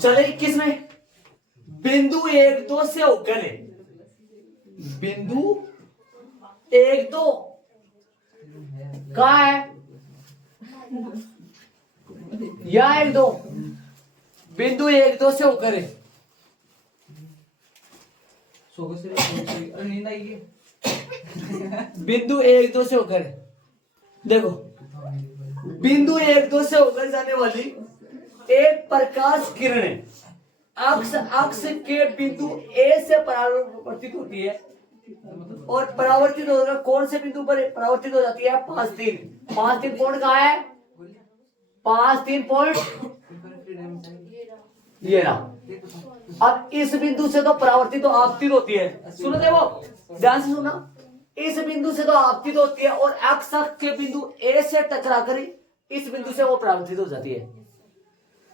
चले 21 में बिंदु 1 2 से होकर है, बिंदु 1 2 कहा है, या 1 2, बिंदु 1 2 से होकर है। बिंदु 1 2 से होकर है, देखो बिंदु 1 2 से होकर जाने वाली एक प्रकाश किरण अक्ष अक्ष के बिंदु ए से परावर्तित होती है, और परावर्तित होकर कौन से बिंदु पर परावर्तित हो जाती है? 5 3। 5 3 पॉइंट कहाँ है? 5 3 पॉइंट ये रहा। अब इस बिंदु से तो परावर्तित तो आपतित होती है, सुनो देखो ध्यान से सुनना, इस बिंदु से तो आपतित होती है और अक्ष के बिंदु ए से टकराकर इस बिंदु से वो परावर्तित हो जाती है।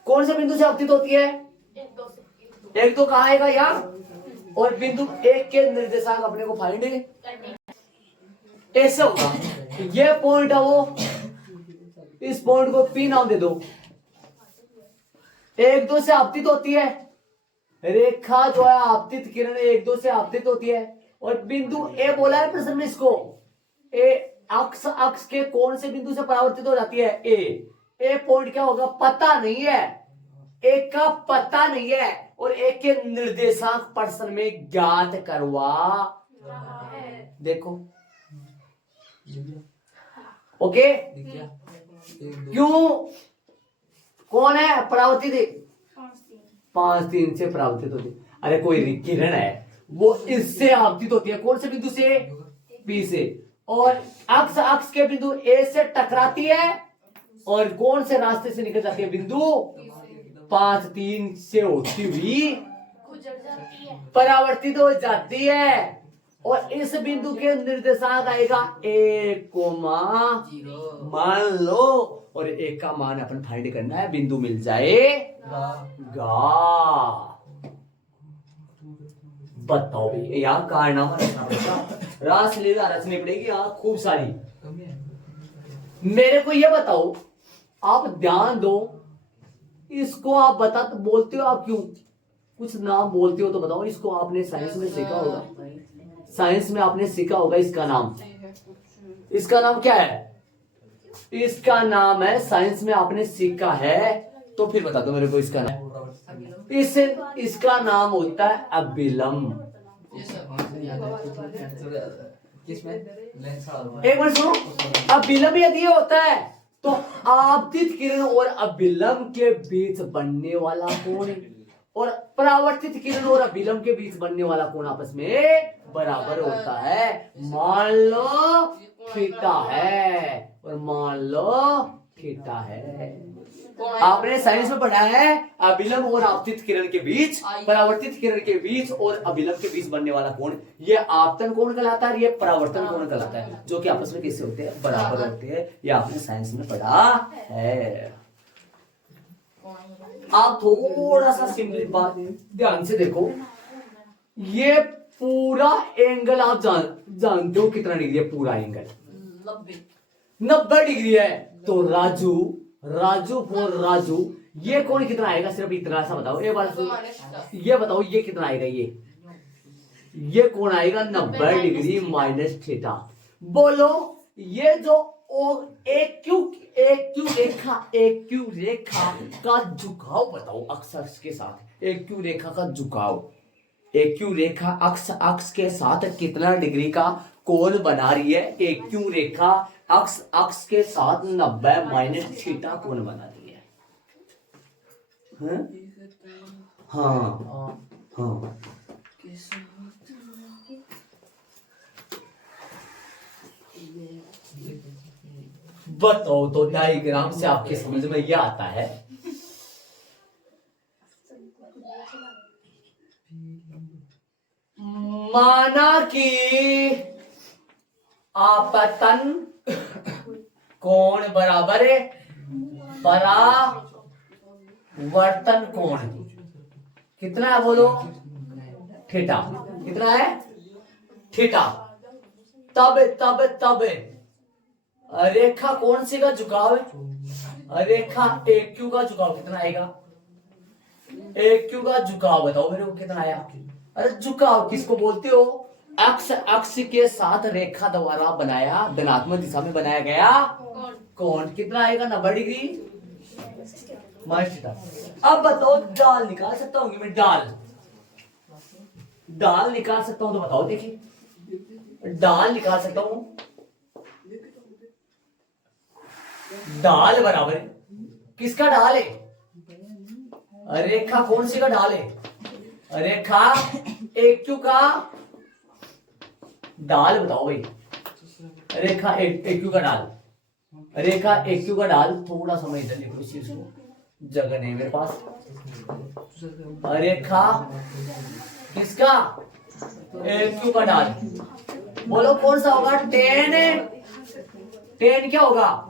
कौन से बिंदु से आपतित होती है? 1 2 कहाँ आएगा यहाँ, और बिंदु 1 के निर्देशांक अपने को फाइंड ऐसे होगा। ये पॉइंट है वो, इस पॉइंट को पी नाम दे दो। 1 2 से आपतित होती है, रेखा जो है आपतित किरण 1 2 से आपतित होती है, और बिंदु ए बोला है प्रश्न में इसको, ए अक्ष अक्ष के कौन से बिंदु से परावर्तित हो जाती है? ए पॉइंट क्या होगा पता नहीं है, एक का पता नहीं है, और एक के निर्देशांक प्रश्न में ज्ञात करवा देखो। ओके क्यों, कौन है परावर्तित? 5 3 से परावर्तित होती है। अरे कोई किरण है वो इससे आपतित होती है, कौन से बिंदु से? पी से, और अक्ष अक्ष के बिंदु ए से टकराती है, और कौन से रास्ते से निकल जाती है? बिंदु 5 3 से होती हुई परावर्तित हो जाती है, और इस बिंदु के निर्देशांक आएगा 1 मान लो, और 1 का मान अपन फाइंड करना है, बिंदु मिल जाएगा। बताओ भाई यहाँ कारनामा रचना पड़ेगा, रासलीला रचनी पड़ेगी यहाँ खूब सारी। मेरे को ये बताओ, आप ध्यान दो, इसको आप बता तो बोलते हो आप क्यों, कुछ नाम बोलते हो तो बताओ। इसको आपने साइंस में सीखा होगा, साइंस में आपने सीखा होगा इसका नाम, इसका नाम क्या है? इसका नाम है, साइंस में आपने सीखा है तो फिर बता दो मेरे को इसका नाम। इसका नाम होता है अभिलंब। एक मिनट सुनो, अभिलंब यदि ये होता है तो आपतित किरण और अभिलंब के बीच बनने वाला कोण, और परावर्तित किरण और अभिलंब के बीच बनने वाला कोण आपस में बराबर होता है। मान लो थीटा है, और मान लो थीटा है। आपने साइंस में पढ़ा है अभिलंब और आपतित किरण के बीच, परावर्तित किरण के बीच और अभिलंब के बीच बनने वाला कोण, ये आपतन कोण कहलाता है, ये परावर्तन कोण कहलाता है, जो कि आपस में कैसे होते हैं? बराबर होते हैं। ये आपने साइंस में पढ़ा है। आप थोड़ा सा सिंपल बात ध्यान से देखो, ये पूरा एंगल आप जानते हो कितना डिग्री है? पूरा एंगल 90 डिग्री है। तो राजू फॉर राजू, ये कोण कितना आएगा? सिर्फ इतना सा बताओ, ये बात ये बताओ, ये कितना आएगा? ये कोण आएगा 90 डिग्री माइनस थीटा। बोलो ये जो एक क्यू रेखा का झुकाव बताओ अक्ष अक्ष के साथ, एक क्यू रेखा का झुकाव, एक क्यू रेखा अक्ष अक्ष के साथ कितना डिग्री का कोण बना रही है? एक क्यू रेखा अक्ष अक्ष के साथ 90 माइनस थीटा कोण बना रही है। हाँ बताओ तो डायग्राम से आपके समझ में यह आता है। माना कि आपतन कोण बराबर है परावर्तन कोण, कितना है बोलो? थीटा। कितना है? थीटा। तब रेखा कौन सी का झुकाव है? रेखा एक क्यू का झुकाव कितना आएगा? ए क्यू का झुकाव बताओ मेरे को कितना आया। अरे झुकाव किसको बोलते हो? अक्ष अक्ष के साथ रेखा द्वारा बनाया धनात्मक दिशा में बनाया गया कोण कितना आएगा 90 डिग्री माइनस थीटा। अब बताओ डाल निकाल सकता हूँ मैं? डाल निकाल सकता हूँ तो बताओ। देखिए डाल निकाल सकता हूँ। डाल बराबर है किसका डाल है? रेखा कौन सी का डाल है? रेखा एक क्यू का डाल बताओ भाई। रेखा एक क्यू का डाल। रेखा एक क्यू का डाल। थोड़ा समय इधर लिखो इस चीज को, जगह नहीं मेरे पास। रेखा किसका? एक क्यू का डाल। बोलो कौन सा होगा? टेन क्या होगा?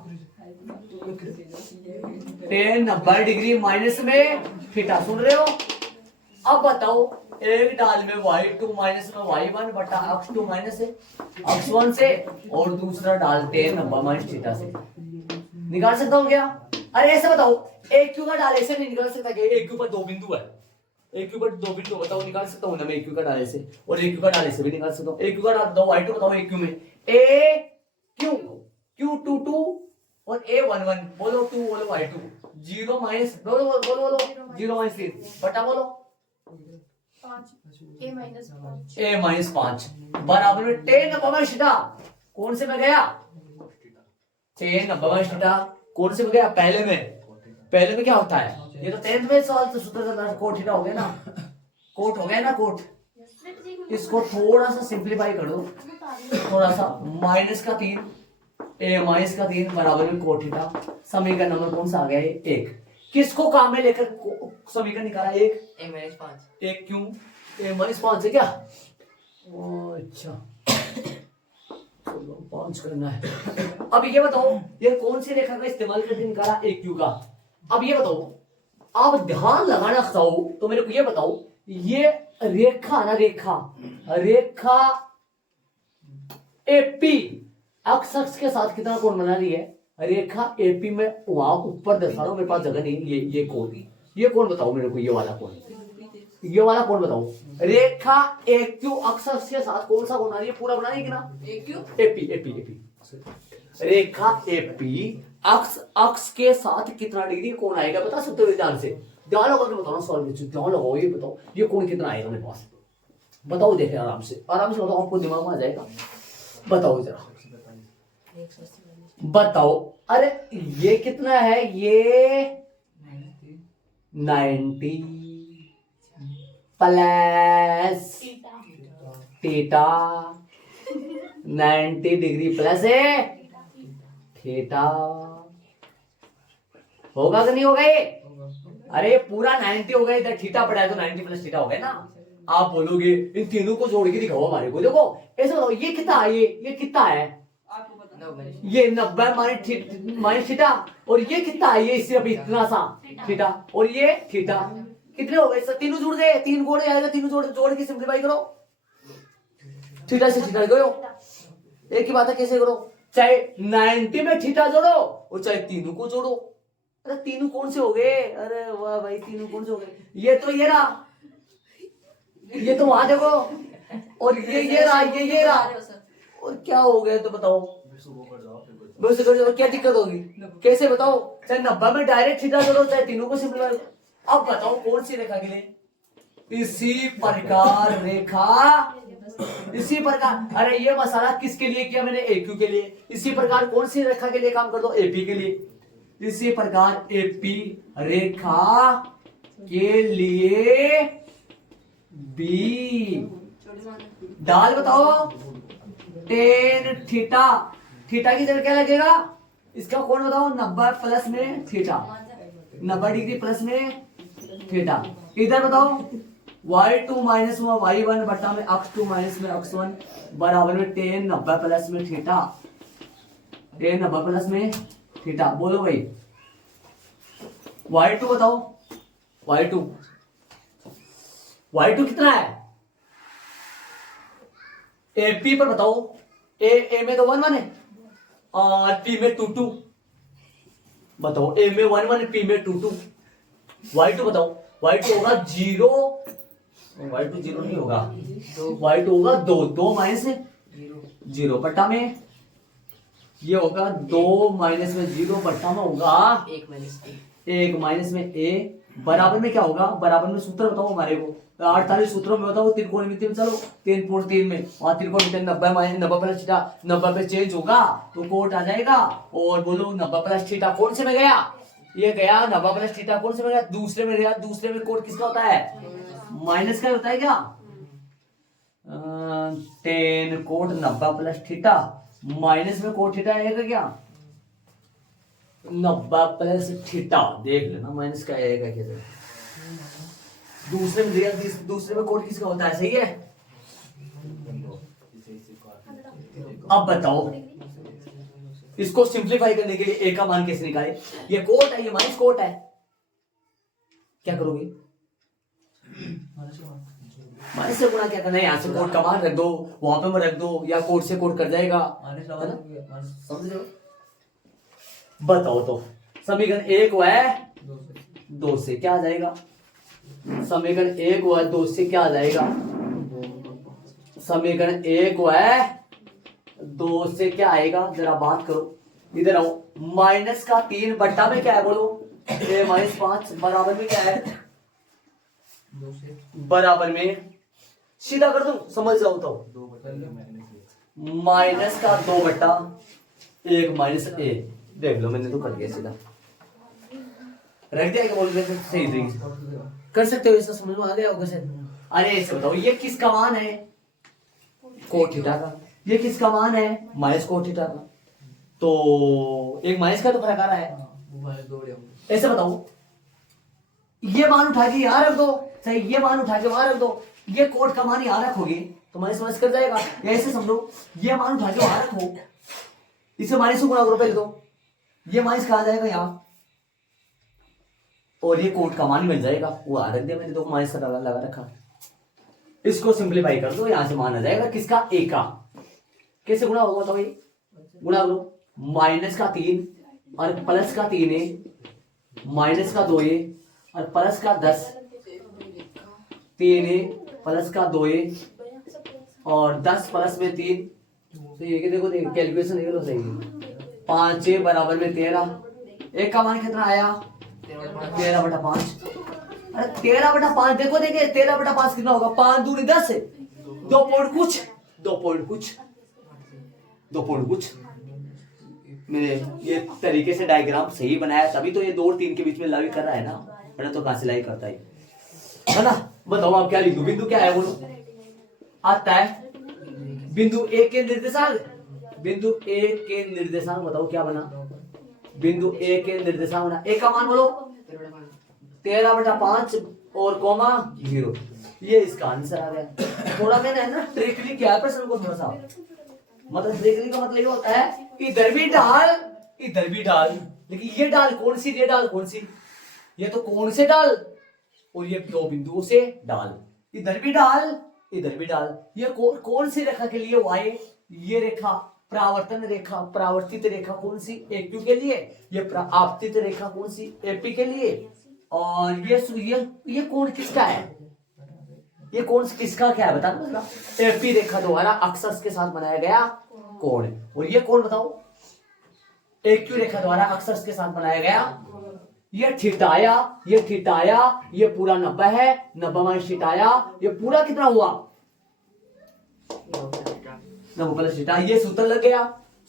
90 डिग्री माइनस में थीटा। सुन रहे हो? अब बताओ एक डाल में y2 माइनस में y1 बटा अक्ष 2 माइनस है अक्ष 1 से, और दूसरा डालते हैं 90 माइनस थीटा से। निकाल सकता हूँ क्या? अरे ऐसे बताओ, एक क्यू का डाल ऐसे नहीं निकाल सकता क्या? एक क्यू पर 2 बिंदु है, एक क्यू पर 2 बिंदु बताओ, निकाल सकता हूँ ना मैं? एक क्यू का डाल ऐसे और एक क्यू का डाल ऐसे भी निकाल सकता हूँ। एक क्यू का डाल बताओ y2 बताओ एक क्यू में ए क्यू Q22 और A11 बोलो 2 बोलो y2 0 माइनस बोलो बोलो बोलो 0 माइनस 3 बटा बोलो 5 A माइनस 5 बराबर में टेन नब्बे थीटा। कौन से में गया? टेन नब्बे थीटा कौन से में गया? पहले में क्या होता है? ये तो 10th में सवाल तो सूत्र का कोट थीटा हो गया ना, कोट हो गया ना कोट। इसको थोड़ा सा सिंप्लीफाई कर दो, थोड़ा सा माइनस का 3 ए माइनस का 3 बराबर में कोट थीटा। समीकरण नंबर कौन सा आ गया? 1। किसको काम में लेकर समीकरण निकाला? 1 A माइनस 5। 1 क्यों? ए माइनस 5 है क्या? अच्छा चलो 5 करना है। अब ये बताओ ये कौन सी रेखा का इस्तेमाल करके निकाला? 1 क्यू का। अब ये बताओ, आप ध्यान लगाना चाहो तो मेरे को ये बताओ, ये रेखा ना रेखा एपी अक्ष के साथ कितना कोण बना रही है? रेखा एपी में वहां ऊपर दर्शा रहा हूं, मेरे पास जगह नहीं। ये कोण बताओ मेरे को, ये वाला कोण बताओ। रेखा एक क्यू अक्ष के साथ कौन सा बना रही है? पूरा बना रही है कि ना? एपी रेखा एपी अक्ष के साथ कितना डिग्री कोण आएगा? बता सकते हो ध्यान से? ध्यान लगा के बताओ सॉल्व कीजिए। ध्यान लगाओ, ये बताओ ये कोण कितना आएगा मेरे पास? बताओ, देखे आराम से बताओ, आपको दिमाग में आ जाएगा। बताओ जरा बताओ। अरे ये कितना है? ये 90 प्लस थीटा 90 डिग्री प्लस है थीटा। होगा कि नहीं होगा ये? अरे पूरा 90 हो गया, इधर थीटा पड़ा है तो 90 प्लस थीटा हो गया ना। आप बोलोगे इन तीनों को जोड़ के दिखाओ हमारे को। देखो ऐसे बताओ, ये कितना है? ये कितना है? ये 90 माइनस थीटा। और ये कितना है? ये सिर्फ इतना सा थीटा और ये थीटा। कितने हो गए? तीनों जुड़ गए, 3 कोण आएगा, तीनों जोड़ के सिंप्लीफाई करो। थीटा से थीटा करो, एक ही बात है। कैसे करो? चाहे 90 में थीटा जोड़ो और चाहे तीनों को जोड़ो। अरे तीनों कौन से हो गए? अरे वाह भाई, तीनों कौन से हो गए? ये तो ये रहा, ये तो वहां देखो, और ये रहा, और क्या हो गया तो बताओ? क्या दिक्कत होगी? कैसे बताओ? चाहे 90 में डायरेक्ट थीटा जोड़ो, चाहे तीनों को सिंप्लीफाई। अब बताओ कौन सी रेखा के लिए? इसी प्रकार रेखा, इसी प्रकार। अरे ये मसाला किसके लिए किया मैंने? AQ के लिए। इसी प्रकार कौन सी रेखा के लिए काम कर दो? AP के लिए। इसी प्रकार AP रेखा के लिए B डाल बताओ 10 थीटा। थीटा की जगह क्या लगेगा? इसका कोण बताओ 90 प्लस में थीटा, 90 डिग्री प्लस में थीटा। इधर बताओ y2 माइनस में y1 बटा में अक्ष 2 माइनस में अक्ष 1 बराबर में 10 90 प्लस में थीटा, 10 90 प्लस में थीटा। बोलो भाई y2 बताओ, y2 कितना है? AP पर बताओ। A में तो 1 1 है और P में 2 2। बताओ A में 1 1 P में 2 2। y2 बताओ। y2 होगा 0, y2 0 नहीं होगा, y2 होगा 2 माइनस में 0 बट्टा में, ये होगा 2 माइनस में 0 बट्टा में होगा 1 माइनस ए, 1 माइनस में a, बराबर में क्या होगा, बराबर में सूत्र बताओ हमारे को, 48 सूत्रों में बताओ, त्रिकोणमिति में चलो 3.3 में, और त्रिकोणमिति 90 माइनस 90 प्लस थीटा 90 पे चेंज होगा तो कोट आ जाएगा, और बोलो 90 प्लस थीटा कौन से में गया, ये गया 90 प्लस थीटा कौन से में गया, दूसरे में गया, दूसरे में कोट किसका होता है, माइनस का होता है क्या, 10 कोट 90 प्लस थीटा माइनस में कोट थीटा आएगा क्या, 90 प्लस थीटा, देख लेना माइनस का आएगा कैसे, दूसरे में दिया, दूसरे में कोट किसका होता है, सही है। अब बताओ इसको सिंपलीफाई करने के लिए ए का मान कैसे निकाले, ये कोट है, ये माइनस कोट है, क्या करोगे, माइनस से गुणा क्या करना है, यहाँ से कोट का मान रख दो, वहां पे मत रख दो, या कोट से कोट कर जाएगा, समझ रहे हो। बताओ तो समीकरण 1 व 2 से क्या आ जाएगा, समीकरण 1 व 2 से क्या आ जाएगा, समीकरण 1 व 2 से क्या आएगा, जरा बात करो, इधर आओ, माइनस का 3 बट्टा में क्या है बोलो, a माइनस 5 बराबर में क्या है, बराबर में सीधा कर दो, समझ जाओ तो माइनस का 2 बट्टा 1 माइनस a, देख लो मैंने तो कर दिया सीधा, रख दिया क्या बोल रहे सही तरीके से कर सकते हो, ऐसा समझ में आ गया होगा सर। अरे ऐसे बताओ ये किसका मान है, कोट थीटा का, ये किसका मान है, माइनस कोट थीटा का, तो एक माइनस का तो फर्क आ रहा है, ऐसे बताओ ये मान उठा के यहाँ रख दो, सही, ये मान उठा के वहां रख दो, ये कोट का मान यहाँ रखोगे तो माइनस माइनस कर जाएगा, या ऐसे समझो ये मान उठा के वहां रखो, इसे माइनस से गुणा करो पहले तो, ये माइनस कहा जाएगा यहाँ, और ये कोट का मान मिल जाएगा, वो आ रख दिया मैंने तो माइनस का लगा रखा, इसको सिंपलीफाई कर दो, यहां से मान आ जाएगा किसका, ए का, कैसे गुणा होगा तो भाई, गुणा करो, माइनस का 3 और प्लस का 3a, माइनस का 2a और प्लस का 10, 3a प्लस का 2a और 10 प्लस में 3, सही है कि देखो कैलकुलेशन देख लो, सही 5a बराबर में 13, एक का मान कितना आया 13/5, अरे 13/5 देखो देखिए 13/5 कितना होगा, 5 दूनी 10 है, 2 पॉइंट कुछ, 2 पॉइंट कुछ, 2 पॉइंट कुछ, मैंने ये तरीके से डायग्राम सही बनाया तभी तो ये 2 और 3 के बीच में लाई कर रहा है ना, वरना तो कहां से लाई करता है ना। बताओ आप क्या लिख दो, बिंदु क्या है बोलो, आता है बिंदु ए के निर्देशांक, बिंदु ए के निर्देशांक बताओ क्या बना, बिंदु ए के निर्देशांक बना, ए का मान बोलो 13/5 और कोमा 0, ये इसका आंसर आ गया। थोड़ा मैंने ना ट्रिकली किया है प्रश्न को थोड़ा सा, मतलब ट्रिकली का मतलब ये होता है इधर भी डाल इधर भी डाल, लेकिन ये डाल कौन सी, ये डाल कौन सी, ये तो कौन से डाल, और ये 2 बिंदुओं से डाल, इधर भी डाल इधर भी डाल, ये कौन सी रेखा के लिए वाई, ये रेखा परावर्तन रेखा, परावर्तित रेखा कौन सी, एक्यू के लिए, ये आपतित रेखा कौन सी, एपी के लिए, और ये कौन किसका है, ये कौन किसका क्या है बताना जरा, एपी रेखा द्वारा अक्षस के साथ बनाया गया कोण है, और ये कौन बताओ, एक्यू रेखा द्वारा अक्षस के साथ बनाया गया, ये थीटाया, ये थीटाया, ये पूरा 90 है, 90 माइनस थीटाया, ये पूरा कितना हुआ 90 प्लस थीटा, ये सूत्र लग गया,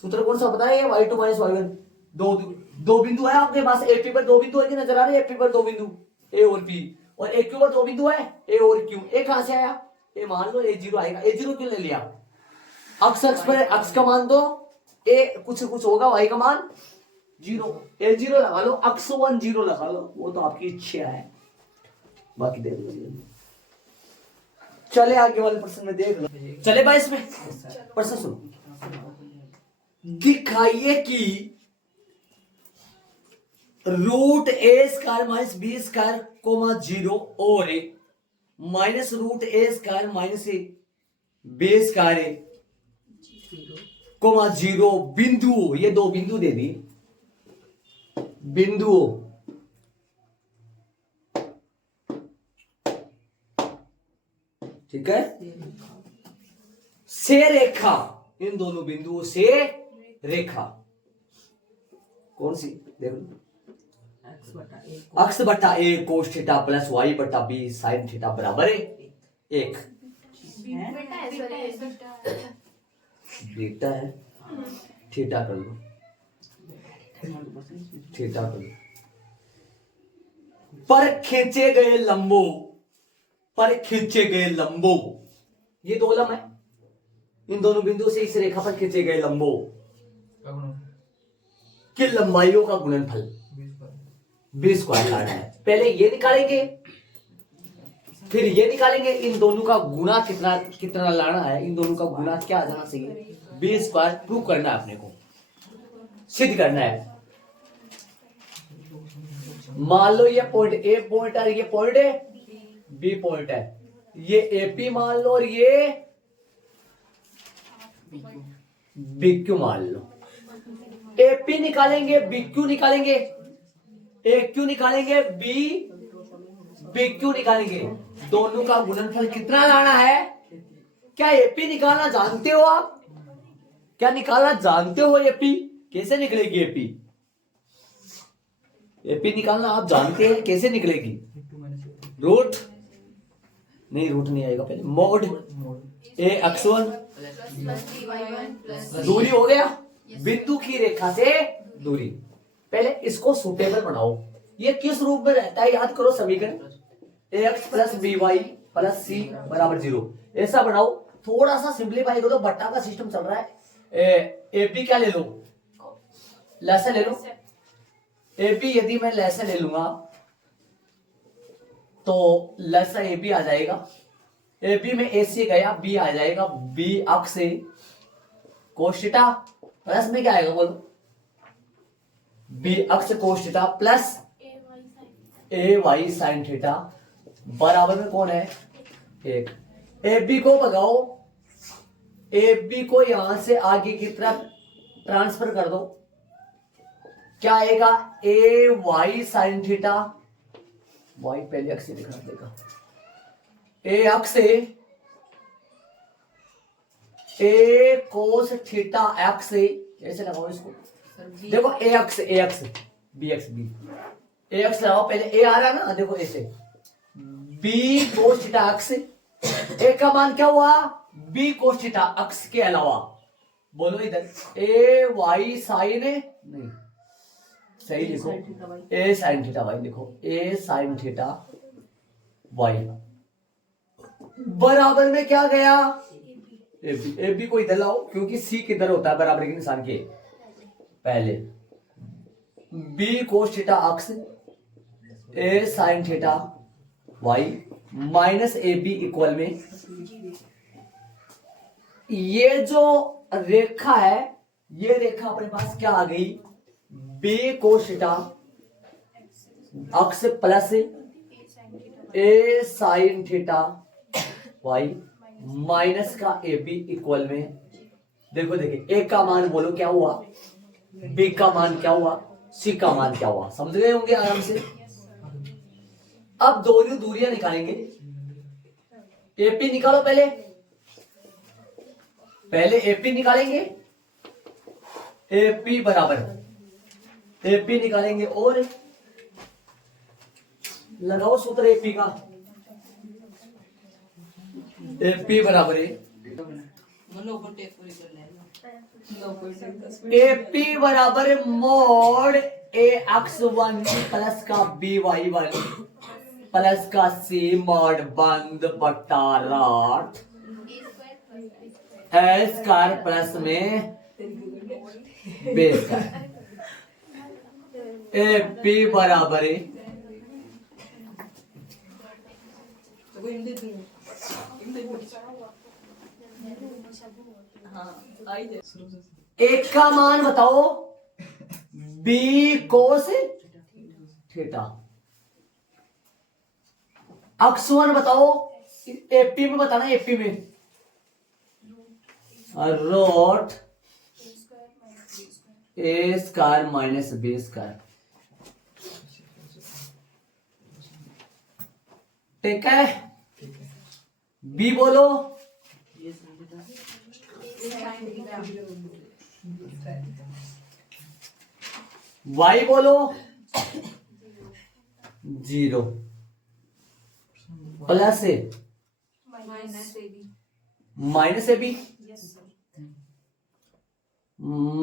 सूत्र कौन सा पता है, ये y2 माइनस y1, दो बिंदु है आपके पास, एपी पर 2 बिंदु है कि नजर आ रहे हैं, एपी पर 2 बिंदु ए और पी, और एक्यू पर 2 बिंदु है ए और क्यू, ए कहां से आया, ए मान लो a0 आएगा, a0 क्यों ले लिया, अक्ष पर अक्ष का मान दो, ए कुछ होगा, y का मान 0, a0 लगा लो, अक्ष 1 0 लगा लो, वो तो आपकी इच्छा है, बाकी देख लो। चले आगे वाले प्रश्न में देख लो, चले 22 में प्रश्न सुनो, दिखाइए कि root A square minus B square comma 0 और minus root A square minus B square comma 0 बिंदु, ये 2 बिंदु दे दी, ठीक है, से रेखा, इन दोनों बिंदुओं से रेखा कौन सी, देखो अक्स बटा ए कोस थीटा प्लस वाई बटा बी साइन थीटा बराबर है 1। बीटा है, थीटा कर लो, थीटा कर लो। पर खींचे गए लंबों, पर खींचे गए लंबों, ये दो लंब है, इन दोनों बिंदुओं से इस रेखा पर खींचे गए लंबों की लंबाइयों का गुणनफल 20 स्क्वायर लाना है। पहले ये निकालेंगे, फिर ये निकालेंगे, इन दोनों का गुणा कितना कितना लाना है, इन दोनों का गुणा क्या आ जाना चाहिए 20 स्क्वायर। प्रूव करना है अपने को, सिद्ध करना है। मान लो ये पॉइंट ए पॉइंट है, ये पॉइंट है बी पॉइंट है, ये एपी मान लो और ये बीक्यू मान लो। एपी निकालेंगे, बीक्यू निकालेंगे, ए क्यू निकालेंगे, बी क्यू निकालेंगे, दोनों का गुणनफल कितना लाना है। क्या एपी निकालना जानते हो आप, क्या निकालना जानते हो एपी, कैसे निकलेगी एपी, एपी निकालना आप जानते हैं, कैसे निकलेगी, रूट नहीं, रूट नहीं आएगा, पहले मोड ए x1 दूरी हो गया, बिंदु की रेखा से दूरी। पहले इसको सुटेबल बनाओ, ये किस रूप में रहता है याद करो, समीकरण ax plus B Y plus C बराबर 0, ऐसा बनाओ। थोड़ा सा सिंप्लीफाई करो, बट्टा का सिस्टम चल रहा है। एपी क्या ले लो, लैसन ले लो, एपी यदि मैं लैसन ले लूंगा तो लैसन एपी आ जाएगा, एपी में ए से गया बी आ जाएगा, बी अक्ष से कोस थीटा प्लस में क्या आएगा बोलो, बी अक्ष कोस थीटा प्लस ए वाई साइन थीटा बराबर में कौन है 1। ए बी को भगाओ, ए बी को यहां से आगे की तरफ ट्रांसफर कर दो, क्या आएगा ए वाई साइन थीटा, वाई पहले अक्ष से दिखा देगा, ए अक्ष से ए कोस थीटा एक्स से, ऐसे लगाओ इसको, देखो ए अक्ष बी एक्स बी, ए एक्स लगाओ, पहले ए आ रहा है ना, देखो ऐसे बी कोस थीटा एक्स, ए का मान क्या हुआ बी कोस थीटा एक्स के अलावा, बोलो इधर ए वाई साइन नहीं, सही लिखो ए साइन थीटा वाई, लिखो ए साइन थीटा वाई बराबर में क्या गया ए बी को इधर लाओ, क्योंकि सी किधर होता है बराबर के निशान के पहले, B cos theta X A sine theta Y minus A B equal में, ये जो रेखा है, ये रेखा अपने पास क्या आ गई B cos theta X plus A sine theta Y minus का ए बी इक्वल में, देखो देखिए ए का मान बोलो क्या हुआ, बी का मान क्या हुआ, सी का मान क्या हुआ, समझ गए होंगे आराम से। अब दोनों दूरियां निकालेंगे, एपी निकालो, पहले पहले एपी निकालेंगे, एपी बराबर एपी निकालेंगे और लगाओ सूत्र एपी का, एपी बराबर है एपी बराबर मोड ए एक्स 1 प्लस का बी वाई 1 प्लस का सी मोड बंद बट्टा रॉट ए स्क्वायर प्लस में बी स्क्वायर, एपी बराबर है एक का मान बताओ बी कोस थीटा, अक्स 1 बताओ, एपी में बताना, एपी में root A square minus B square, ठीक है। बी बोलो, वाई बोलो, 0 plus A minus A B,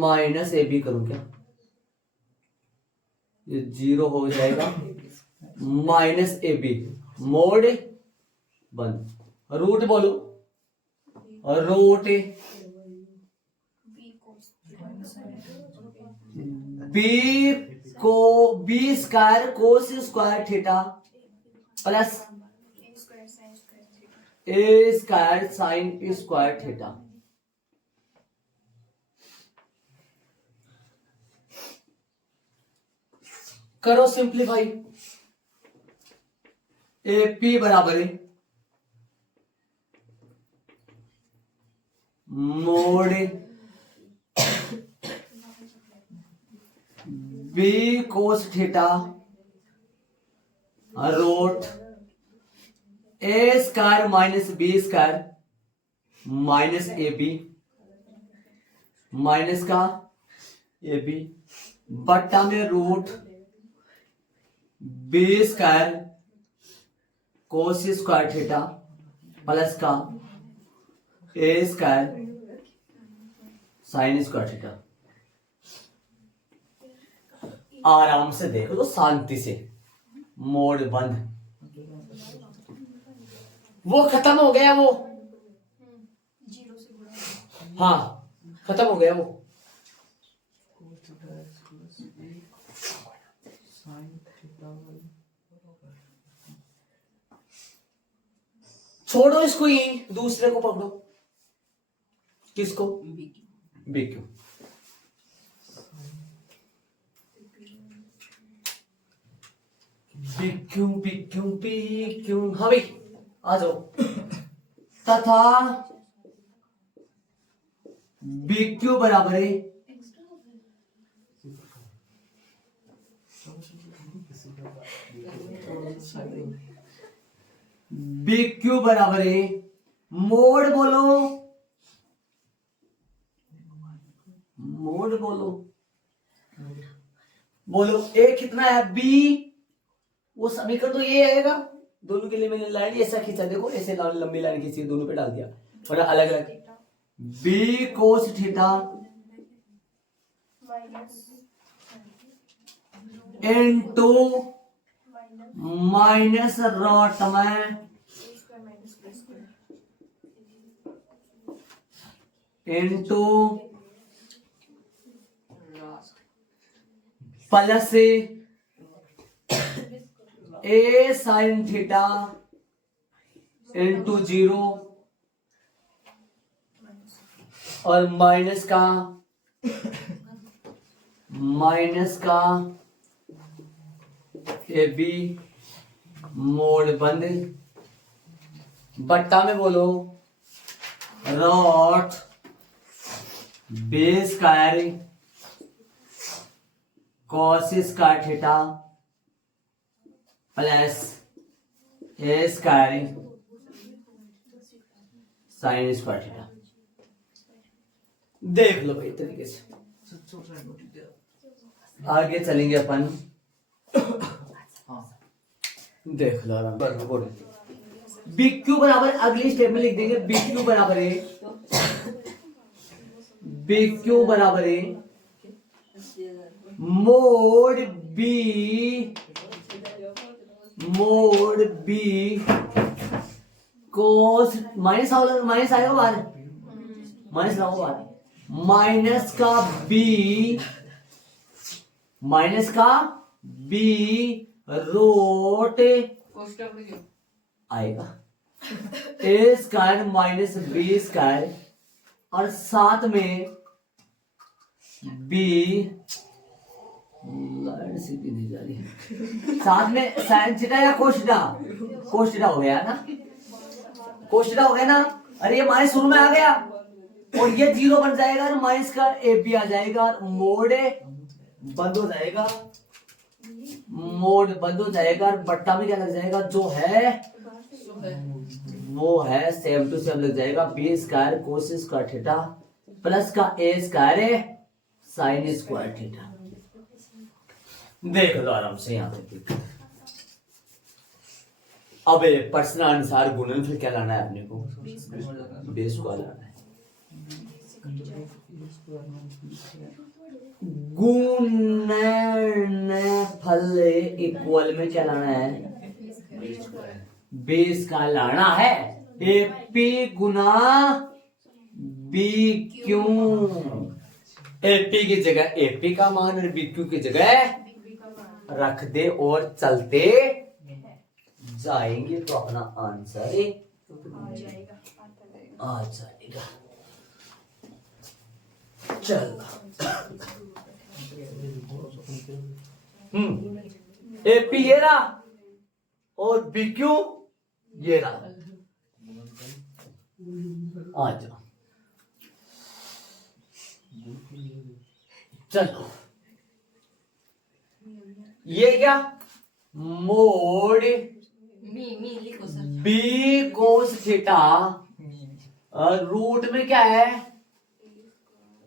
minus A B करूं क्या? ये 0 हो जाएगा, माइनस ए बी मोड बंद, रूट बोलो, रूट बी को B square cos square theta plus ए स्क्वायर साइन स्क्वायर थीटा। करो सिंप्लीफाई। ए पी बराबर है mod B cos theta root A square minus B square minus A B minus का A B बट्टा में root B square cos square theta plus का A square sine square theta. आराम से देख लो, शांति से, मोड बंद। वो खत्म हो गया वो, हाँ खत्म हो गया वो। छोड़ो इसको, ही दूसरे को पकड़ो। किसको? B Q. बी क्यू हाँ भाई आ जाओ। तथा बी क्यू बराबर है बी क्यू बराबर है मोड बोलो, मोड बोलो, बोलो ए कितना है बी, वो समीकरण तो ये आएगा। दोनों के लिए मैंने लाइन ऐसा खींचा, देखो ऐसे लंबी लाइन खींची, दोनों पे डाल दिया और अलग अलग। B cos theta into minus रॉट में into plus A sine theta into 0 और माइनस का ए बी मोड बंद बट्टा में बोलो root B square cos square theta plus ए स्क्वायर साइन स्क्वायर थीटा। देख लो भाई तरीके से, आगे चलेंगे अपन। देख लो आराम से। बी क्यू बराबर अगली स्टेप में लिख देंगे, बी क्यू बराबर है मोड बी कोस माइनस आएगा बाहर, माइनस लाओ बाहर, माइनस का बी रोट आएगा ए स्क्वायर माइनस बी स्क्वायर और साथ में बी लाइन सीधी नहीं जा रही है, साथ में साइन थीटा या कोस थीटा हो गया ना, कोस थीटा हो गया ना। अरे ये माइनस शुरू में आ गया और ये 0 बन जाएगा और माइनस का ए बी आ जाएगा और मोड बंद हो जाएगा, मोड बंद हो जाएगा और बट्टा में क्या लग जाएगा जो है वो है सेम टू सेम लग जाएगा, B square cos square theta plus का ए स्क्वायर है साइन स्क्वायर थीटा। देख लो आराम से यहाँ तक। अब प्रश्न अनुसार गुणन फिर क्या लाना है अपने को, बी स्क्वायर लाना है। गुणनफल इक्वल में क्या लाना है, बी स्क्वायर लाना है। ए पी गुना बी क्यू, एपी की जगह एपी का मान और बी क्यू की जगह रख दे और चलते जाएंगे तो अपना आंसर आ जाएगा। चल एपी ये रहा और बीक्यू ये रहा। आ जाओ चलो, ये क्या मोड लिखो sir. B cos theta root में क्या है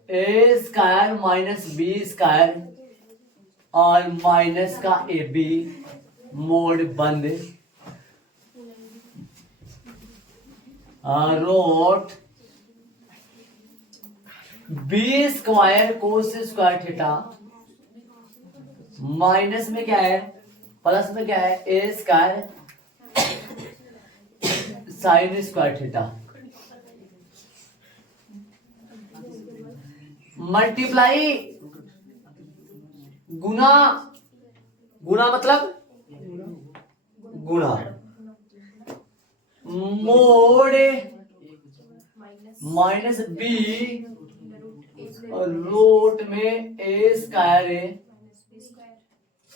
A square minus B square और माइनस का ए बी मोड बंद root B square cos square theta minus में क्या है प्लस में क्या है A square sine square theta multiply गुना, गुना मतलब गुना मोड माइनस बी रूट में A square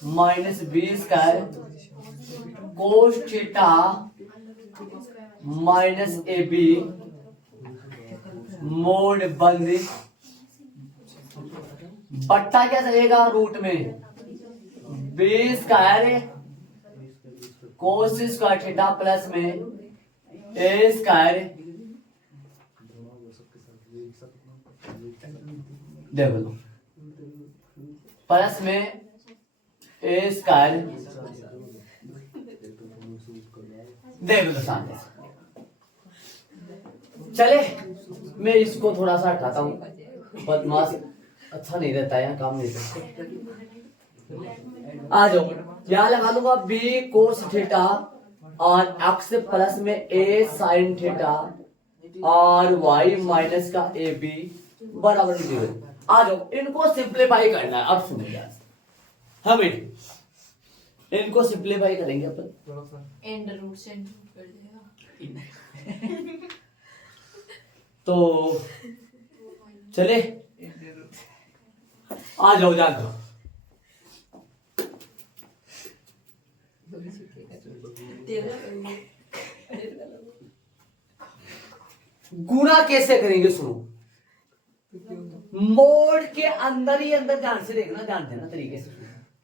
minus B square cos theta minus A B mod बंद बट्टा क्या चलेगा रूट में B square cos square theta plus में ए स्क्वायर देखो लो प्लस में ए स्क्वायर देख लो सामने। चले मैं इसको थोड़ा सा हटाता हूँ, बदमाश अच्छा नहीं रहता है, काम नहीं करते। आ जाओ यहाँ लगा दूंगा बी कोस थीटा और एक्स प्लस में ए साइन थीटा और वाई माइनस का ए बी बराबर 0। आ जाओ इनको सिंप्लीफाई करना है। अब सुनिए हम इनको सिंप्लीफाई करेंगे अपन, एंड रूट से कर देगा। तो चले आ जाओ जाओ। गुणा कैसे करेंगे सुनो, मोड के अंदर ही अंदर ध्यान से देखना, ध्यान देना तरीके से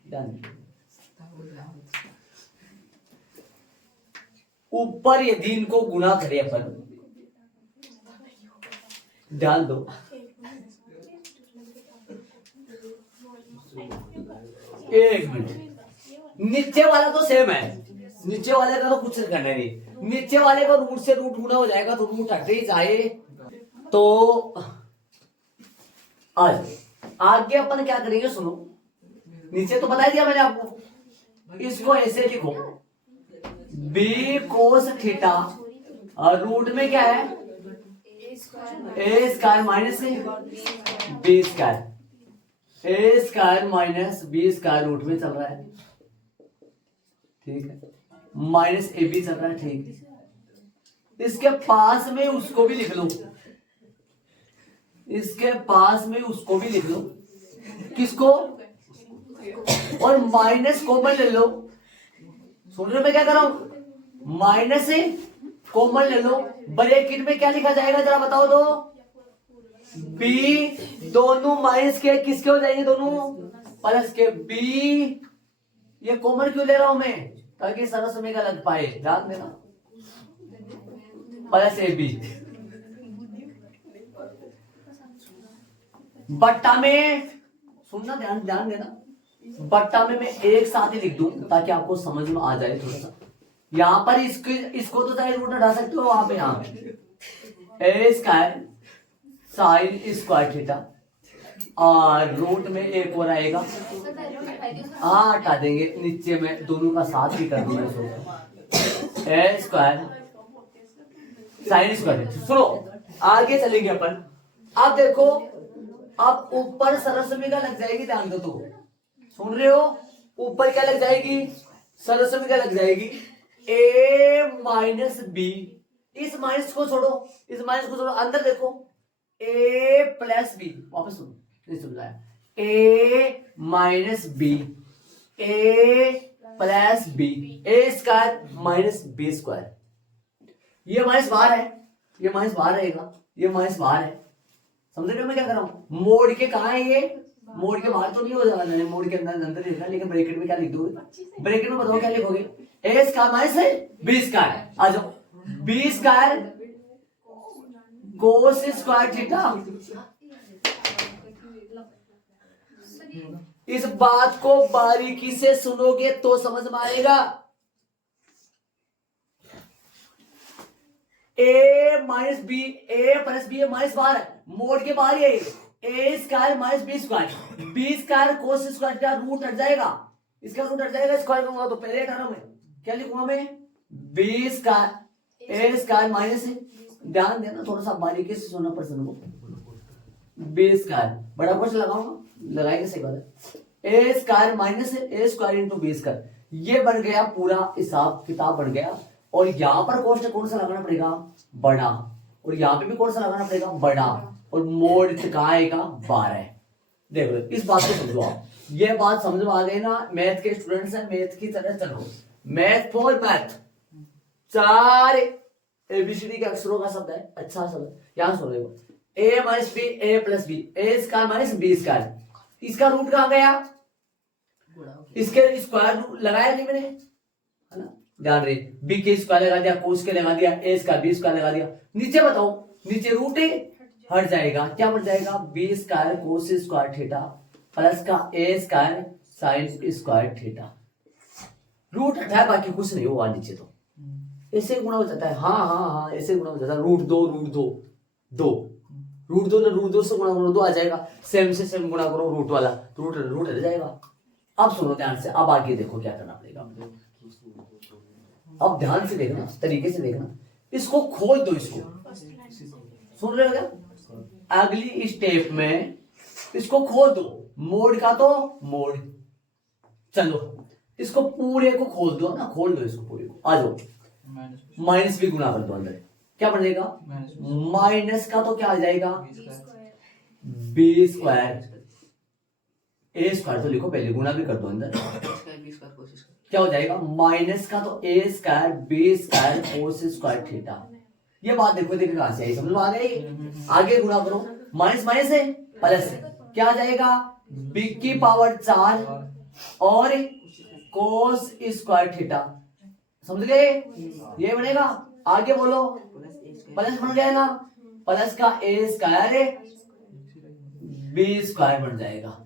ध्यान। ऊपर यदि इनको गुणा करें अपन, ध्यान दो एक मिनट, नीचे वाला तो सेम है, नीचे वाले का तो कुछ करना नहीं, नीचे वाले का रूट से रूट गुना हो जाएगा तो रूट हटे ही जाए। तो आज आगे अपन क्या करेंगे सुनो, नीचे तो बता दिया मैंने आपको, इसको ऐसे लिखो बी कोस थीटा और रूट में क्या है A square minus B square, A square minus B square root में चल रहा है, ठीक है, माइनस ए बी चल रहा है, ठीक। इसके पास में उसको भी लिख लो, इसके पास में उसको भी लिख लो, किसको, और माइनस कॉमन ले लो। सुन रहे हो मैं क्या कर रहा हूं, माइनस से कॉमन ले लो, ब्रैकेट में क्या लिखा जाएगा जरा बताओ तो, बी, दोनों माइनस के किसके हो जाएंगे, दोनों प्लस के, बी ये कॉमन क्यों ले रहा हूं मैं, ताकि सारा समय का लग पाए, ध्यान देना। प्लस ए बी, बट्टा में सुनना, ध्यान ध्यान देना, बट्टा में मैं एक साथ ही लिख दूं ताकि आपको समझ में आ जाए थोड़ा सा। यहां पर इसको तो चाहे रूट हटा सकते हो, वहां पे यहां ए स्क्वायर साइन स्क्वायर थीटा और रूट में एक और आएगा, हाँ हटा देंगे, नीचे में दोनों का साथ ही कर दूंगा इसको, ए स्क्वायर साइन स्क्वायर। सुनो आगे चलेंगे अपन। अब देखो, अब ऊपर सरस्वती लग जाएगी, ध्यान दो, तो सुन रहे हो, ऊपर क्या लग जाएगी, सरस्वती लग जाएगी ए माइनस बी। इस माइनस को छोड़ो, इस माइनस को छोड़ो, अंदर देखो ए प्लस बी, वापस सुनो, नहीं सुन रहा है, ए minus B, A plus B, A square minus B square. ये माइनस बाहर है, ये माइनस बाहर रहेगा, ये माइनस बाहर है, समझ रहे हो मैं क्या कर रहा हूं? मोड़ के कहा है ये, मोड़ के बाहर तो नहीं हो जाएगा, मैंने मोड़ के अंदर लिखा, लेकिन ब्रैकेट में क्या लिख दोगे, ब्रैकेट में बताओ क्या लिखोगे, ए स्क्वायर माइनस है बी स्क्वायर, आ जाओ, B square cos square theta. इस बात को बारीकी से सुनोगे तो समझ में आएगा। A minus B, A plus B, minus बाहर है, मोड़ के बाहर है, A square minus B square, B square cos square का रूट हट जाएगा, इसका रूट हट जाएगा, स्क्वायर करूंगा तो पहले हटा रहा हूं मैं, क्या लिखूंगा मैं, B square, A square minus है, ध्यान देना थोड़ा सा बारीकी से सुनना प्रश्न को, बी स्क्वायर बड़ा क्वेश्चन लगाऊंगा, लगाएंगे सही बात है, ए स्क्वायर माइनस है A square into B square, ये बन गया पूरा हिसाब किताब बन गया। और यहाँ पर कोष्टक कौन सा लगाना पड़ेगा, बड़ा, और यहाँ पे भी कौन सा लगाना पड़ेगा, बड़ा, और मोड़ कहाँ आएगा, 12। देखो इस बात को समझो आप, ये बात समझ में आ गई ना, मैथ के स्टूडेंट्स हैं, मैथ की तरह चलो, मैथ फॉर मैथ, 4 एबीसीडी के अक्षरों का शब्द है, अच्छा शब्द, यहाँ सुनो देखो, ए minus B, A plus B, A square minus B square, इसका रूट कहाँ गया, इसके स्क्वायर लगाया नहीं मैंने, है ना, ध्यान रहे, बी के स्क्वायर लगा दिया, कोस के लगा दिया, ए स्क्वायर बी स्क्वायर लगा दिया, नीचे बताओ, नीचे रूट हट जाएगा, क्या बन जाएगा, B square cos square theta plus का A square sine square theta, root हटा है, बाकी कुछ नहीं होगा नीचे, तो ऐसे गुणा हो जाता है, हाँ ऐसे गुणा हो जाता है, रूट दो ना रूट दो से गुणा करो, 2 आ जाएगा, सेम से सेम गुणा करो, रूट वाला रूट हट जाएगा। अब सुनो ध्यान से, अब आगे देखो क्या करना पड़ेगा, अब ध्यान से देखना, तरीके से देखना, इसको खोल दो, इसको सुन रहे हो क्या, अगली स्टेप में इसको खोल दो, मोड़ का तो मोड़, चलो इसको पूरे को खोल दो ना, खोल दो इसको पूरे को, आ जाओ, माइनस भी गुना कर दो अंदर, क्या बनेगा, माइनस का तो क्या आ जाएगा, बी स्क्वायर, ए स्क्वायर तो लिखो पहले, गुना भी कर दो अंदर, क्या हो जाएगा, माइनस का तो A square B square cos square theta. ये बात देखो कहां से आई, समझ में आ गई, आगे गुना करो, माइनस माइनस है प्लस, क्या आ जाएगा, बी की पावर 4 और कोस स्क्वायर थीटा, समझ गए, ये बनेगा, आगे बोलो, प्लस बन गया ना, प्लस का ए स्क्वायर बी स्क्वायर बन जाएगा,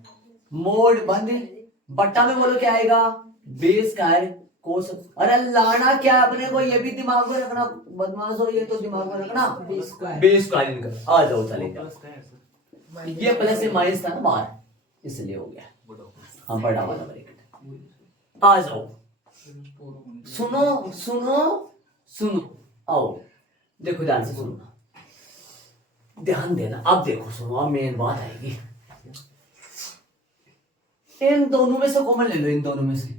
मोड बंद, बट्टा में बोलो क्या आएगा, बी स्क्वायर कोस, अरे लाना क्या अपने को, ये भी दिमाग में रखना, बदमाश हो, ये तो दिमाग में रखना, बी स्क्वायर इनका, आ जाओ चलेगा, ये प्लस से माइनस था ना बाहर, इसलिए हो गया, हाँ बड़ा वाला ब्रैकेट, आ जाओ, सुनो सुनो सुनो, आओ देखो ध्यान से सुनो, ध्यान देना, अब देखो सुनो, अब मेन बात आएगी, इन दोनों में से कॉमन ले लो, इन दोनों में से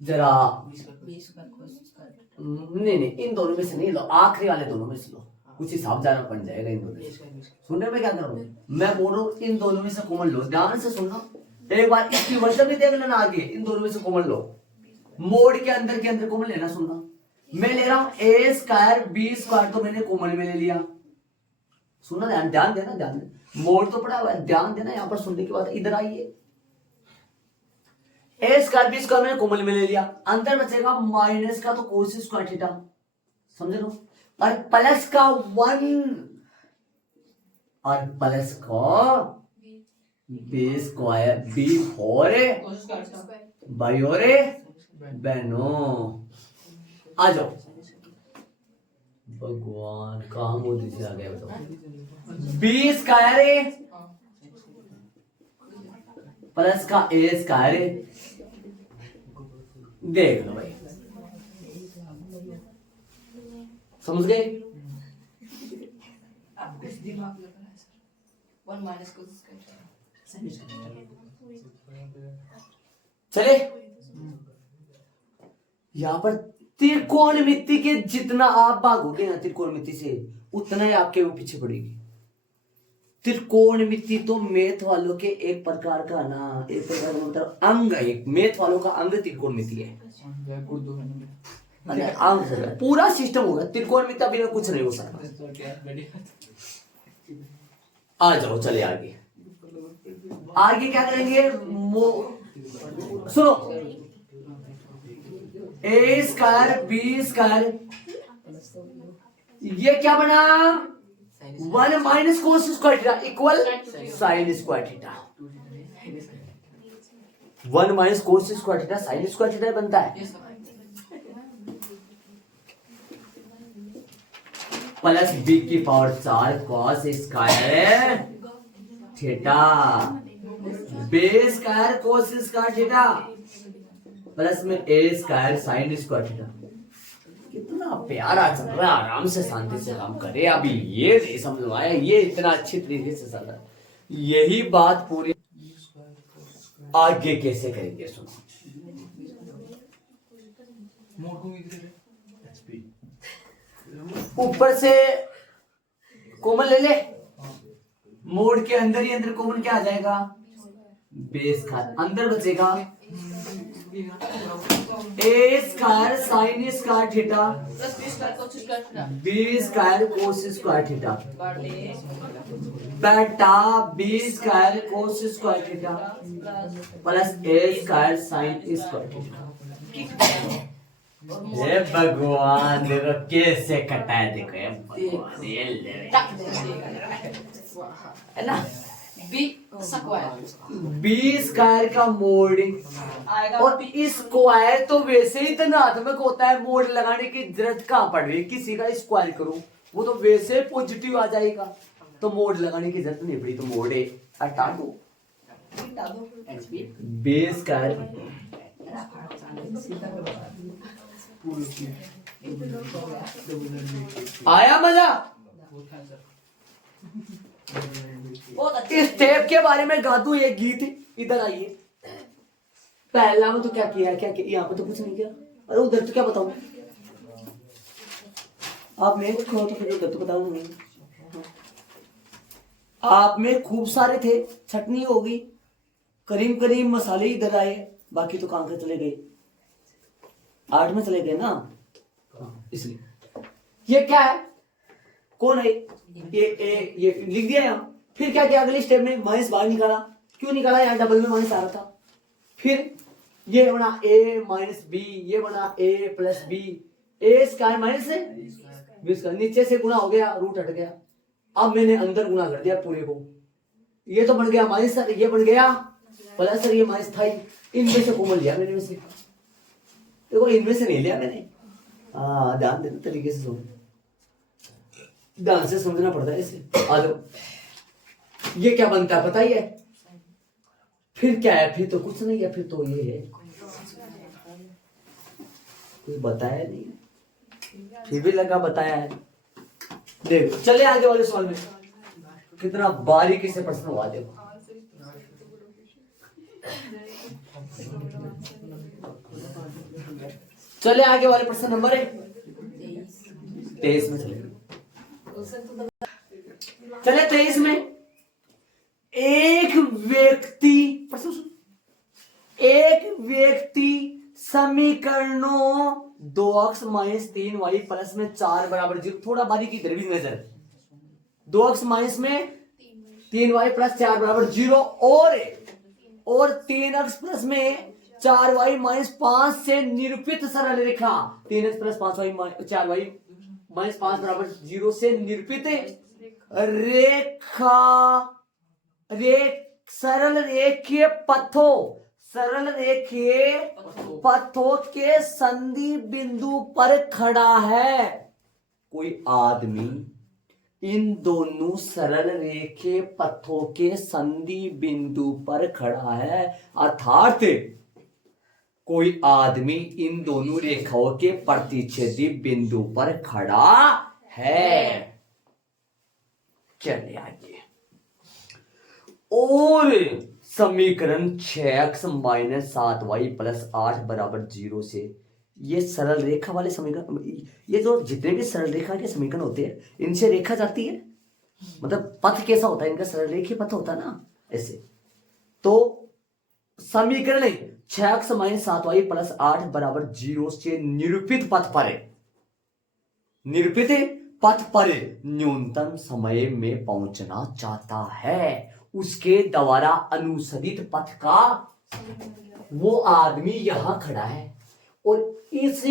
जरा, नहीं इन दोनों में से नहीं लो, आखिरी वाले दोनों में से लो, कुछ हिसाब ज्यादा बन जाएगा इन दोनों में, सुनने में क्या कर रहा हूं मैं, बोल रहा हूं इन दोनों में से कॉमन लो, ध्यान से सुनना, एक बार इसकी वजह भी देख लेना, आगे इन दोनों में से कॉमन लो, मोड के अंदर कॉमन लेना, सुनना, मैं ले रहा हूं ए स्क्वायर बी स्क्वायर, तो मैंने कॉमन में ले लिया, सुनना, ध्यान देना, मोड तो पड़ा हुआ है, ध्यान देना, यहां पर सुनने की बात, इधर आइए, ए स्क्वायर बी स्क्वायर मैंने कॉमन में ले लिया, अंदर बचेगा माइनस का तो कोस स्क्वायर थीटा, समझ लो, और प्लस का 1 और प्लस का बी स्क्वायर बी फोर कोशिश करता बाई और बहनो आ जाओ। भगवान कहाँ मोदी से आ गया बताओ। बी स्क्वायर प्लस का ए स्क्वायर, देख लो भाई, समझ गए। आप कुछ दिमाग लगा है सर 1 माइनस कोशिश करता चले यहां पर त्रिकोणमिति के जितना आप भागोगे ना त्रिकोणमिति से उतना ही आपके वो पीछे पड़ेगी। त्रिकोणमिति तो मैथ वालों के एक प्रकार का ना, एक प्रकार का मतलब अंग है, एक मैथ वालों का अंग त्रिकोणमिति है। अरे अंग से पूरा सिस्टम होगा, त्रिकोणमिति बिना कुछ नहीं हो सकता। आ जाओ चले आगे, आगे क्या करेंगे, सुनो, ए स्क्वायर बी स्क्वायर, ये क्या बना 1 minus cos square theta equal sine square theta, 1 minus cos square theta sine square theta बनता है, प्लस बी की power 4 cos square theta B square cos square theta plus में A square sine square theta. कितना प्यारा चल रहा है, आराम से शांति से काम करे। अभी ये नहीं समझ में आया, ये इतना अच्छी तरीके से चल रहा है, यही बात पूरी आगे कैसे करेंगे सुनो। ऊपर से कॉमन ले ले, मोड के अंदर ही अंदर कॉमन क्या आ जाएगा, बेस का अंदर बचेगा a square sine square theta plus b square कोशिश करता b square cos square theta बेटा b square cos square theta plus ए स्क्वायर साइन स्क्वायर थीटा। हे भगवान देखो कैसे कटा है, देखो ये भगवान ये ले है ना, बी स्क्वायर बी स्क्वायर का मोड आएगा और स्क्वायर तो वैसे ही धनात्मक होता है, मोड लगाने की जरूरत कहाँ पड़ रही है, किसी का स्क्वायर करो वो तो वैसे पॉजिटिव आ जाएगा, तो मोड लगाने की जरूरत नहीं पड़ी, तो मोड है हटा दो बी स्क्वायर आया मजा। इस स्टेप के बारे में गा दूं एक गीत, इधर आइए। पहला में तो क्या किया, क्या किया यहाँ पे तो कुछ नहीं किया, अरे उधर तो क्या बताऊं, आप में तो फिर उधर तो बताऊं, आप में खूब सारे थे, छटनी होगी, करीम करीम मसाले इधर आए, बाकी तो कहां चले गए, 8 में चले गए ना, इसलिए ये क्या है, कौन है ये लिख दिया यहाँ। फिर क्या किया अगले स्टेप में, माइनस बाहर निकाला, क्यों निकाला, यहाँ डबल में माइनस आ रहा था, फिर ये बना a माइनस बी, ये बना a plus B, A square minus B square, नीचे से गुणा हो गया, रूट हट गया, अब मैंने अंदर गुणा कर दिया पूरे को, ये तो बन गया माइनस, ये बन गया प्लस, ये माइनस था ही, इनमें से कॉमन लिया मैंने, वैसे देखो इनमें से नहीं लिया मैंने, हाँ ध्यान देना तरीके से सुन, ध्यान से समझना पड़ता है इसे। आ जाओ, ये क्या बनता है पता ही है, फिर क्या है, फिर तो कुछ नहीं है, फिर तो ये है, कुछ बताया नहीं, फिर भी लगा बताया है। देखो चले आगे वाले सवाल में, कितना बारीकी से प्रश्न हुआ, देखो चले आगे वाले प्रश्न नंबर 23 में चले 23 में, एक व्यक्ति समीकरणों 2x माइनस 3y प्लस में 4 बराबर 0, थोड़ा बारीकी इधर भी नजर, 2x माइनस में 3y प्लस 4 बराबर 0 और 3x प्लस में 4y-5 से निरूपित सरल रेखा 3x + 5y 4y-5 बराबर 0 से निरूपित रेखा सरल रेखीय पथों के संधि बिंदु पर खड़ा है। कोई आदमी इन दोनों सरल रेखीय पथों के संधि बिंदु पर खड़ा है, अर्थात कोई आदमी इन दोनों रेखाओं के प्रतिच्छेदी बिंदु पर खड़ा है। चलिए आगे। और समीकरण 6x - 7y + 8 = 0 से ये सरल रेखा वाले समीकरण, ये जो जितने भी सरल रेखा के समीकरण होते हैं इनसे रेखा जाती है, मतलब पथ कैसा होता है इनका, सरल रेखीय पथ होता है ना ऐसे। तो समीकरण 6x - 7y + 8 = 0 से निरूपित पथ पर न्यूनतम समय में पहुंचना चाहता है, उसके द्वारा अनुसरित पथ का वो आदमी यहां खड़ा है और इस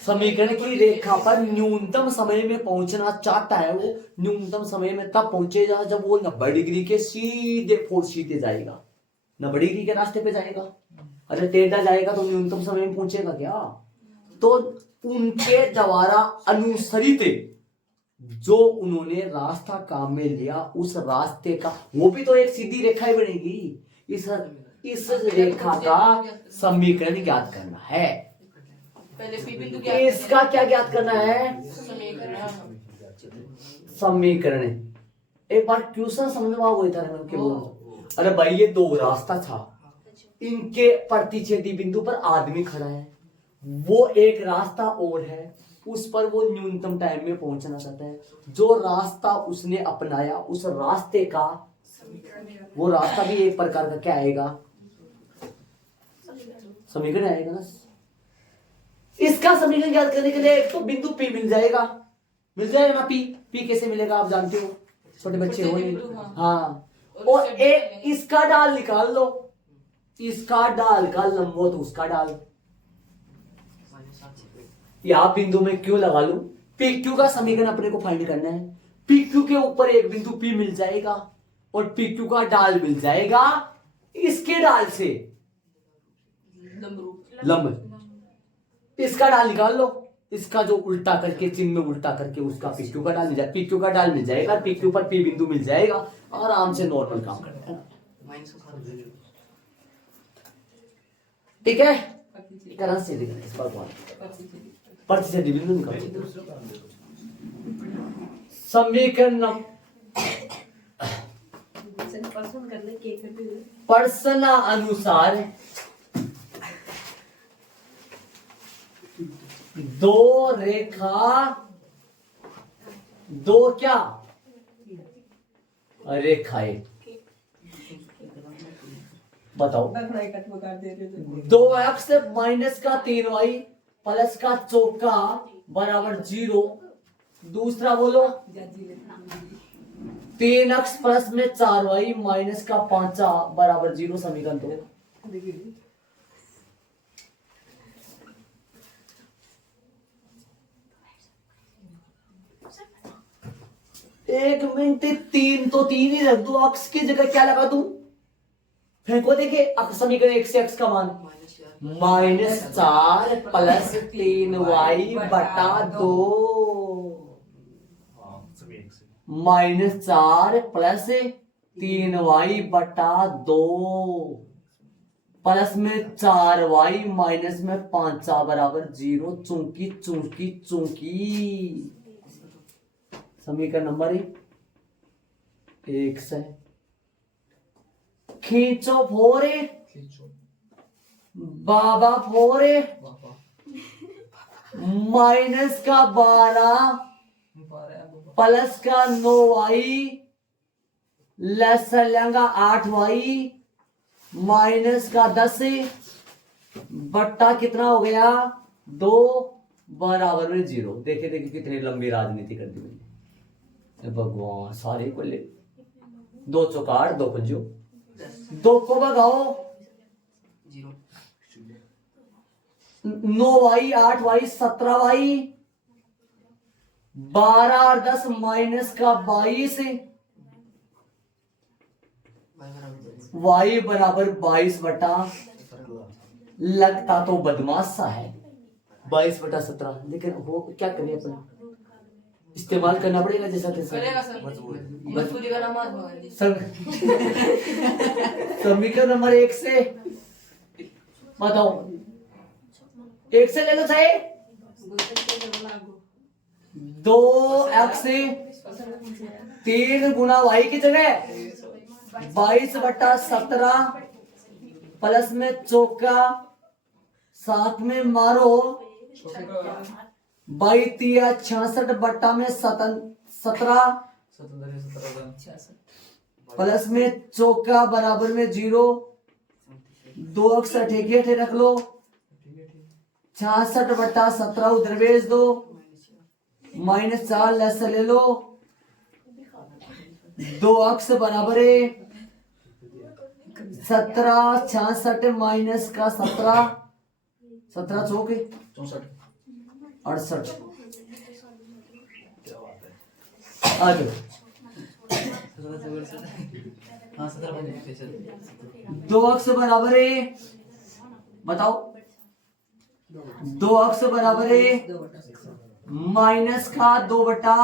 समीकरण की रेखा पर न्यूनतम समय में पहुंचना चाहता है। वो न्यूनतम समय में तब पहुंचेगा जब वो 90 डिग्री के सीधे जाएगा, 90 डिग्री के रास्ते पे जाएगा। अरे टेढ़ा जाएगा तो न्यूनतम समय में पहुंचेगा क्या? तो उनके द्वारा अनुसरित जो उन्होंने रास्ता काम में लिया, उस रास्ते का वो भी तो एक सीधी रेखा ही बनेगी। इस रेखा का समीकरण ज्ञात करना है। पहले पी बिंदु इसका क्या ज्ञात करना है? समीकरण। एक बार क्वेश्चन समझ में हुआ था के बोलो। अरे भाई ये दो रास्ता था, इनके प्रतिच्छेदी बिंदु पर आदमी खड़ा है, वो एक रास्ता और है, उस पर वो न्यूनतम टाइम में पहुंचना चाहता है। जो रास्ता उसने अपनाया उस रास्ते का, वो रास्ता भी एक प्रकार का क्या आएगा? समीकरण आएगा ना। इसका समीकरण ज्ञात करने के लिए एक तो बिंदु P मिल जाएगा ना। P कैसे मिलेगा आप जानते हो, छोटे बच्चे हो नहीं। हाँ, और एक इसका डाल निकाल लो, इसका डाल का लंबवत उसका डाल। यहां बिंदु में क्यों लगा लूं? PQ का समीकरण अपने को फाइंड करना है। PQ के ऊपर एक बिंदु P मिल जाएगा और PQ का डाल मिल जाएगा इसके डाल से लंब। इसका डाल निकाल लो, इसका जो उल्टा करके चिन्ह में उल्टा करके उसका PQ का डाल मिल जाएगा। PQ का डाल मिल जाएगा, PQ पर P बिंदु मिल जाएगा, आराम से नॉर्मल काम करना है। ठीक है, तरह से लिखना इस बार प्रतिच्छेदी बिंदु निकालो। समीकरण प्रश्न अनुसार दो रेखा, दो क्या रेखाएं बताओ। 2x - 3y प्लस का चौका बराबर 0। दूसरा बोलो 3x प्लस में 4y माइनस का 5 बराबर 0। समीकरण तो एक मिनट, 3 तो 3 ही रख दो, अक्स की जगह क्या लगा दूं? फेंको, देखिए समीकरण 1 से x का मान -4 प्लस 3y बटा 2, -4 प्लस 3y बटा 2 प्लस में 4y माइनस में 5 बराबर 0। चूंकि चूंकि चूंकि समीकरण नंबर 1 से खींचो फोरे बाबा फोरे माइनस का 12 प्लस का 9y लेस लेंगा 8y माइनस का 10 बट्टा कितना हो गया 2 बराबर में 0। देखे देखे कितनी लंबी राजनीति कर दी मैंने। भगवान सारे को ले 2 चौकार 2 पंजो, 2 को भगाओ 9y 8y 17y 12 और 10 माइनस का 22 y बराबर 22 बटा, लगता तो बदमाश सा है 22 बटा 17, लेकिन वो क्या करें अपन, इस्तेमाल करना पड़ेगा जैसा तैसा। करेगा सर मजबूरी का नमाज भगवान समीकरण नंबर 1 से बताओ, 1 से ले लो चाहे 2x 3 गुना y की जगह 22 बटा 17 प्लस में चौका साथ में मारो 22 66 बट्टा में 17 प्लस में चौका बराबर में 0, 2 अक्स अठे रख लो, 66 बट्टा 17 उधर भेज दो, -4 लेस ले लो, 2 अक्स बराबर है 17 66 माइनस का 17 17 चौके 68 आ जाओ। 2 अक्स बराबर है, बताओ 2 अक्स बराबर है माइनस का 2 बटा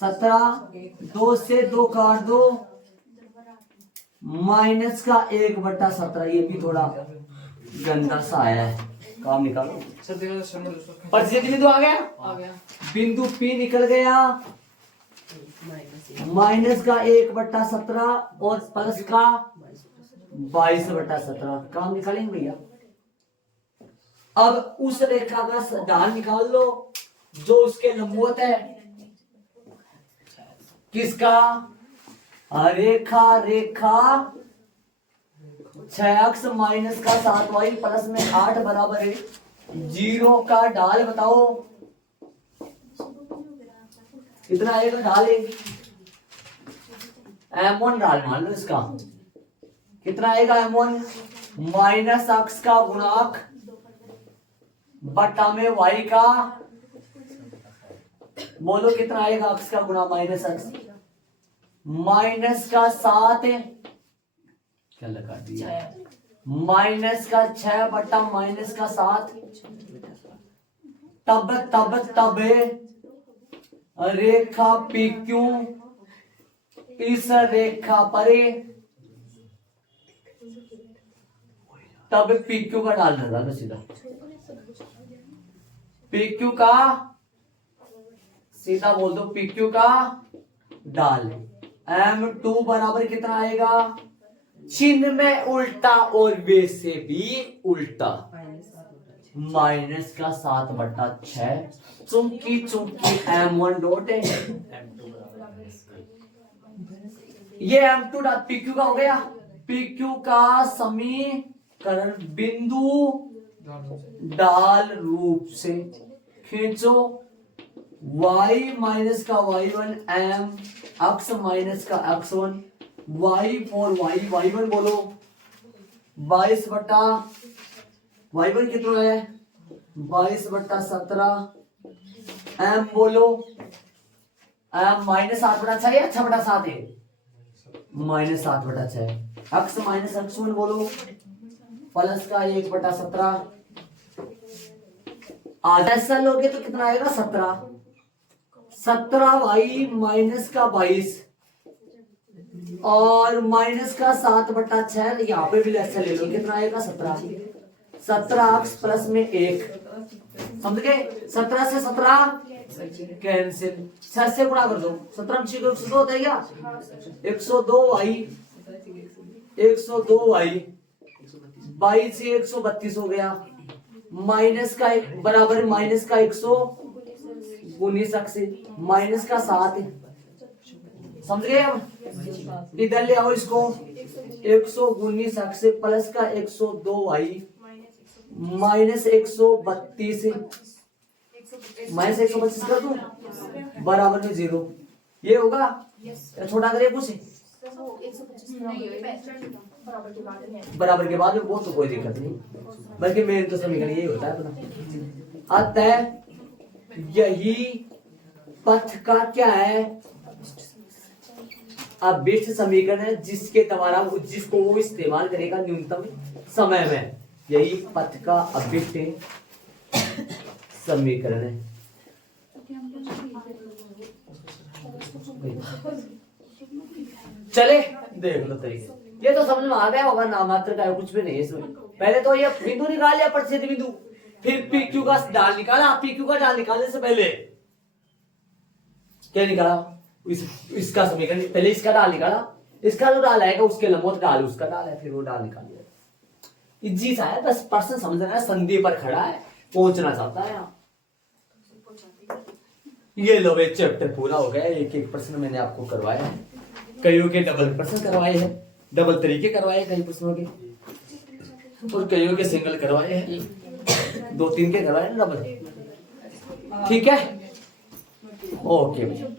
17, 2 से 2 काट दो, माइनस का 1 बटा 17, ये भी थोड़ा गंदा सा आया है, काम निकालो। परिस्थिति बिंदु आ गया, बिंदु P निकल गया, माइनस का 1 बटा 17 और प्लस का 22 बटा 17, काम निकालेंगे भैया। अब उस रेखा का ढाल निकाल लो जो उसके लंबवत है, किसका, रेखा 6x माइनस का 7y प्लस में 8 बराबर है 0 का ढाल बताओ कितना आएगा, ढाल M1 ढाल मान लो इसका, कितना आएगा M1, माइनस x का गुणांक बट्टा में y का, बोलो कितना आएगा x का गुणा माइनस x, माइनस का 7 क्या लगा दिया, माइनस का 6 बट्टा माइनस का 7, तब रेखा PQ इस रेखा पर, तब PQ का ढाल लगा लो सीधा, PQ का सीधा बोल दो, PQ का ढाल M2 बराबर कितना आएगा, चिन्ह में उल्टा और वैसे भी उल्टा, माइनस का 7 बट्टा 6, चूंकि M1 डॉट है, ये M2 डॉट PQ का हो गया, PQ का समीकरण बिंदु ढाल रूप से खींचो, y माइनस का y1 m x माइनस का x1 y4 y1 बोलो 22 बटा y1 कितना है 22 बटा 17 m बोलो m माइनस 8 बटा 6 या 6 बटा 7 है माइनस 7 बटा 6 x माइनस x1 बोलो प्लस का 1 बटा 17 आधा हिस्सा लोगे तो कितना आएगा 17 y माइनस का 22 और माइनस का 7 बटा 6, यहाँ पे भी लेस ले लो कितना आएगा 17 x प्लस में 1, समझ गए, 17 से 17 कैंसिल, 6 से गुणा कर दो, 17 में 102 होता है क्या, 102y 22 से 132 हो गया, माइनस का बराबर माइनस का 119 से माइनस का 7, समझ गए। अब इधर ले आओ इसको, 119 से प्लस का 102y माइनस 132 माइनस 125 कर दूं बराबर में 0, ये होगा या छोटा करिए कुछ बराबर के बाद में वो तो कोई दिक्कत नहीं, बल्कि मेन तो समीकरण यही होता है अपना। अतः यही पथ का क्या है, अभिष्ट समीकरण है, जिसके द्वारा जिसको वो इस्तेमाल करेगा न्यूनतम समय में। यही पथ का अभिष्ट समीकरण है। चले देख लो तरीके, ये तो समझ में आ गया होगा, नामात्र का कुछ भी नहीं है इसमें। पहले तो ये बिंदु निकाल लिया, प्रतिच्छेद बिंदु, फिर पी क्यू का डाल निकाला। पी क्यू का डाल निकालने से पहले क्या निकाला, इसका समीकरण, पहले इसका डाल निकाला, इसका जो डाल आएगा उसके लंबवत डाल उसका डाल है, फिर वो डाल निकाल लिया। इजी सा है, बस पर्सन समझ रहा है, संधि पर खड़ा है, पहुंचना चाहता है यहाँ। ये लो भाई, चैप्टर पूरा हो गया। एक एक प्रश्न मैंने आपको करवाया है, कईयों के डबल प्रश्न करवाए हैं, डबल तरीके करवाए हैं कई प्रश्नों के, और कईयों के सिंगल करवाए हैं, 2-3 के करवाए डबल। ठीक है, ओके भाई।